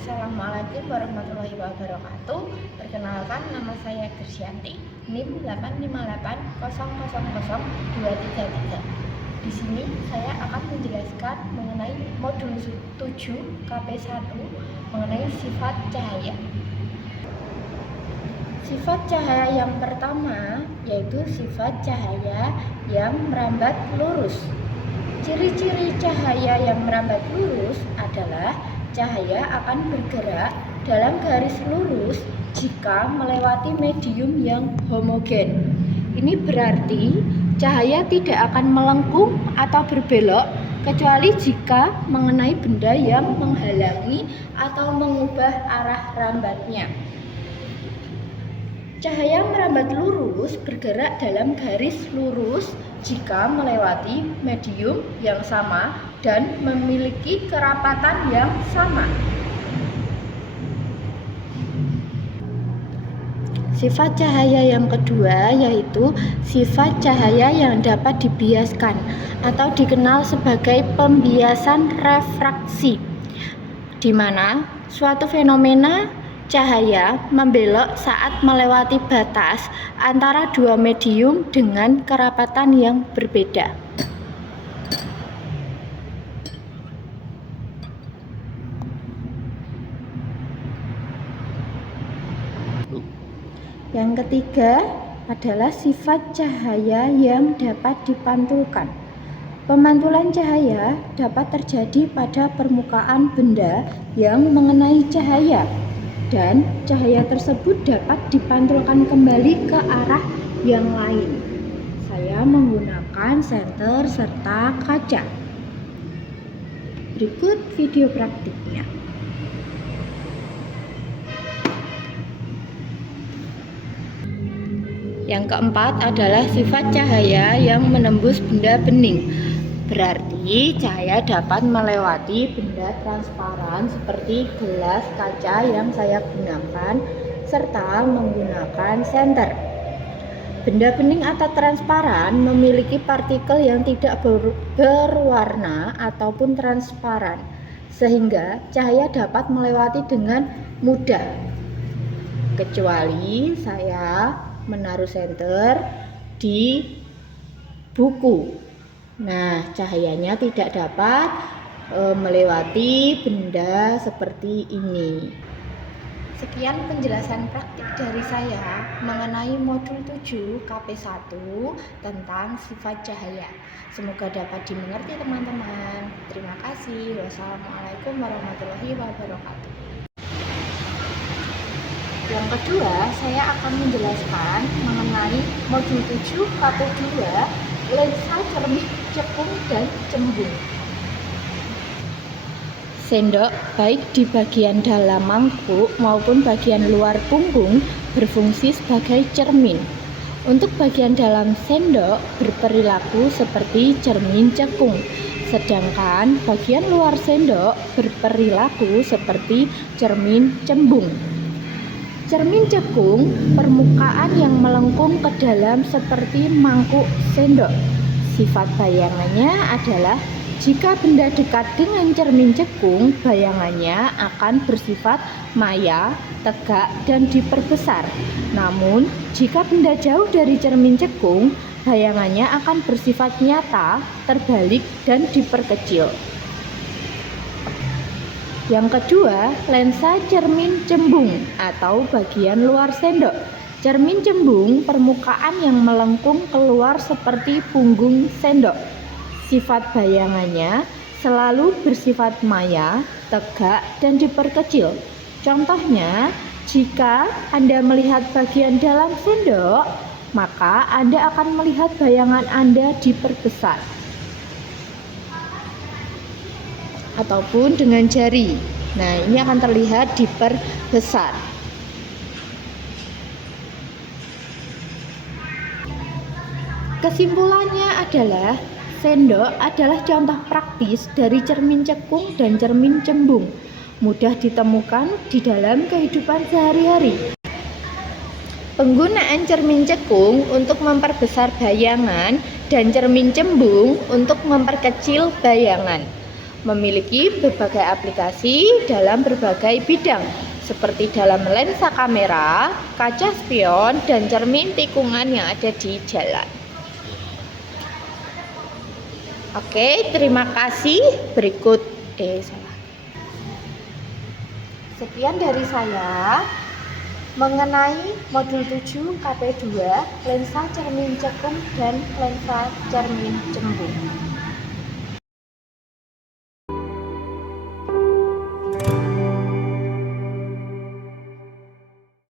Assalamualaikum warahmatullahi wabarakatuh. Perkenalkan, nama saya Krisyanti, NIM 858000233. Di sini saya akan menjelaskan mengenai modul 7 KP1 mengenai sifat cahaya. Sifat cahaya yang pertama yaitu sifat cahaya yang merambat lurus. Ciri-ciri cahaya yang merambat lurus adalah cahaya akan bergerak dalam garis lurus jika melewati medium yang homogen. Ini berarti cahaya tidak akan melengkung atau berbelok kecuali jika mengenai benda yang menghalangi atau mengubah arah rambatnya. Cahaya merambat lurus bergerak dalam garis lurus jika melewati medium yang sama dan memiliki kerapatan yang sama. Sifat cahaya yang kedua yaitu sifat cahaya yang dapat dibiaskan atau dikenal sebagai pembiasan refraksi, di mana suatu fenomena cahaya membelok saat melewati batas antara dua medium dengan kerapatan yang berbeda. Yang ketiga adalah sifat cahaya yang dapat dipantulkan. Pemantulan cahaya dapat terjadi pada permukaan benda yang mengenai cahaya, dan cahaya tersebut dapat dipantulkan kembali ke arah yang lain. Saya menggunakan senter serta kaca. Berikut video praktiknya. Yang keempat adalah sifat cahaya yang menembus benda bening. Berarti cahaya dapat melewati benda transparan seperti gelas kaca yang saya gunakan serta menggunakan senter. Benda bening atau transparan memiliki partikel yang tidak berwarna ataupun transparan, sehingga cahaya dapat melewati dengan mudah. Kecuali saya menaruh senter di buku. Nah, cahayanya tidak dapat melewati benda seperti ini. Sekian penjelasan praktik dari saya mengenai modul 7 KP1 tentang sifat cahaya. Semoga dapat dimengerti teman-teman. Terima kasih. Wassalamualaikum warahmatullahi wabarakatuh. Yang kedua, saya akan menjelaskan mengenai modul 7 KP2 lensa cermin cekung dan cembung. Sendok baik di bagian dalam mangkuk maupun bagian luar punggung berfungsi sebagai cermin. Untuk bagian dalam sendok berperilaku seperti cermin cekung, sedangkan bagian luar sendok berperilaku seperti cermin cembung. Cermin cekung, permukaan yang melengkung ke dalam seperti mangkuk sendok. Sifat bayangannya adalah jika benda dekat dengan cermin cekung, bayangannya akan bersifat maya, tegak, dan diperbesar. Namun, jika benda jauh dari cermin cekung, bayangannya akan bersifat nyata, terbalik, dan diperkecil. Yang kedua, lensa cermin cembung atau bagian luar sendok. Cermin cembung, permukaan yang melengkung keluar seperti punggung sendok. Sifat bayangannya selalu bersifat maya, tegak, dan diperkecil. Contohnya, jika Anda melihat bagian dalam sendok, maka Anda akan melihat bayangan Anda diperbesar. Ataupun dengan jari. Nah, ini akan terlihat diperbesar. Kesimpulannya adalah sendok adalah contoh praktis dari cermin cekung dan cermin cembung, mudah ditemukan di dalam kehidupan sehari-hari. Penggunaan cermin cekung untuk memperbesar bayangan dan cermin cembung untuk memperkecil bayangan. memiliki berbagai aplikasi dalam berbagai bidang, seperti dalam lensa kamera, kaca spion, dan cermin tikungan yang ada di jalan. Oke, terima kasih. Sekian dari saya mengenai modul 7 KP2, lensa cermin cekung dan lensa cermin cembung.